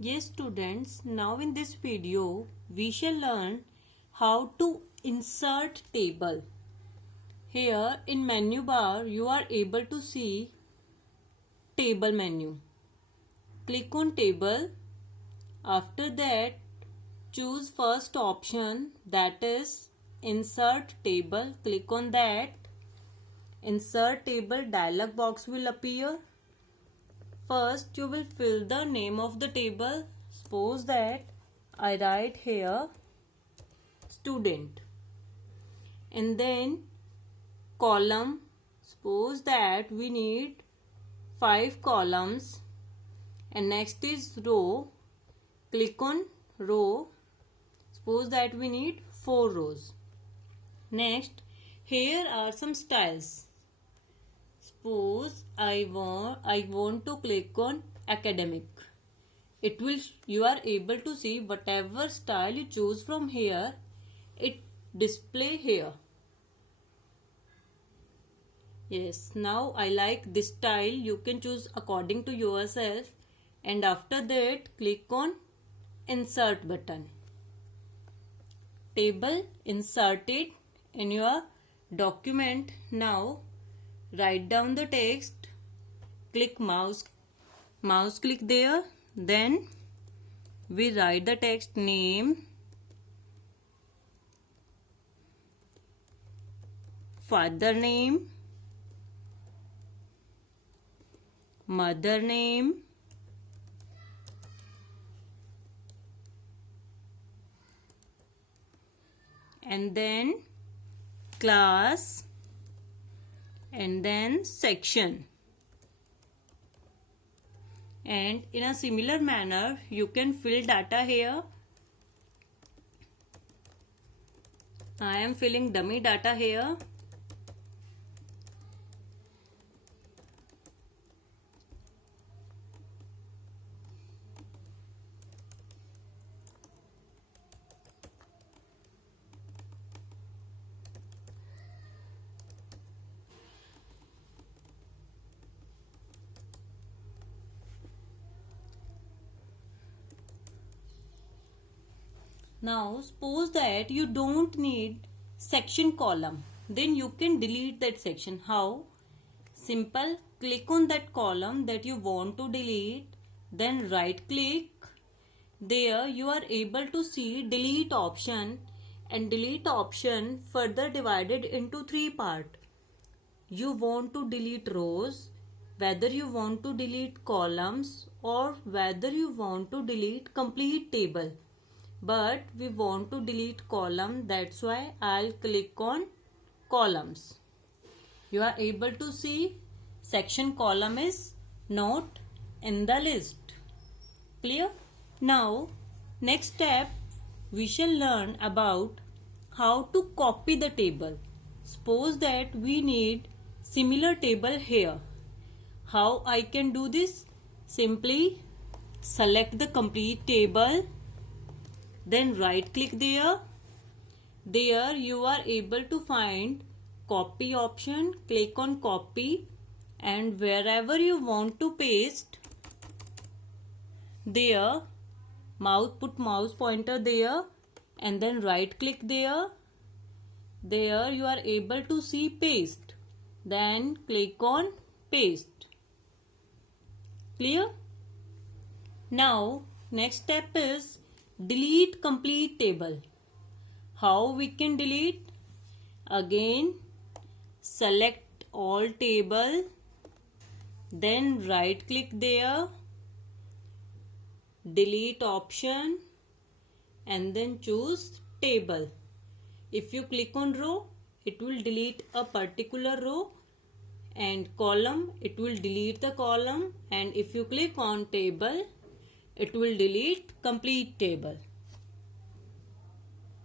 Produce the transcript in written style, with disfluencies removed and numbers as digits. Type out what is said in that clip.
Yes students, now in this video we shall learn how to insert table. Here in menu bar you are able to see table menu. Click on table. After that choose first option, that is insert table. Click on that. Insert table dialog box will appear. First, you will fill the name of the table. Suppose that I write here student. And then column. Suppose that we need 5 columns. And next is row. Click on row. Suppose that we need 4 rows. Next, here are some styles. Suppose I want to click on academic. You are able to see whatever style you choose from here, it display here. Yes, now I like this style. You can choose according to yourself. And after that click on insert button. Table inserted in your document. Now write down the text, click mouse click there, then we write the text name, father name, mother name, and then class, and then section. And in a similar manner you can fill data here. I am filling dummy data here. Now suppose that you don't need section column, then you can delete that section. How? Simple, click on that column that you want to delete, then right click. There you are able to see delete option, and delete option further divided into 3 parts. You want to delete rows, whether you want to delete columns, or whether you want to delete complete table. But we want to delete column, that's why I'll click on columns. You are able to see section column is not in the list. Clear? Now next step we shall learn about how to copy the table. Suppose that we need similar table here. How I can do this? Simply select the complete table, then right click there. There you are able to find copy option. Click on copy, and wherever you want to paste, there put mouse pointer there, and then right click there. There you are able to see paste, then click on paste. Clear? Now next step is delete complete table. How we can delete? Again select all table, then right click there, delete option, and then choose table. If you click on row, it will delete a particular row, and column, it will delete the column, and if you click on table, it will delete complete table.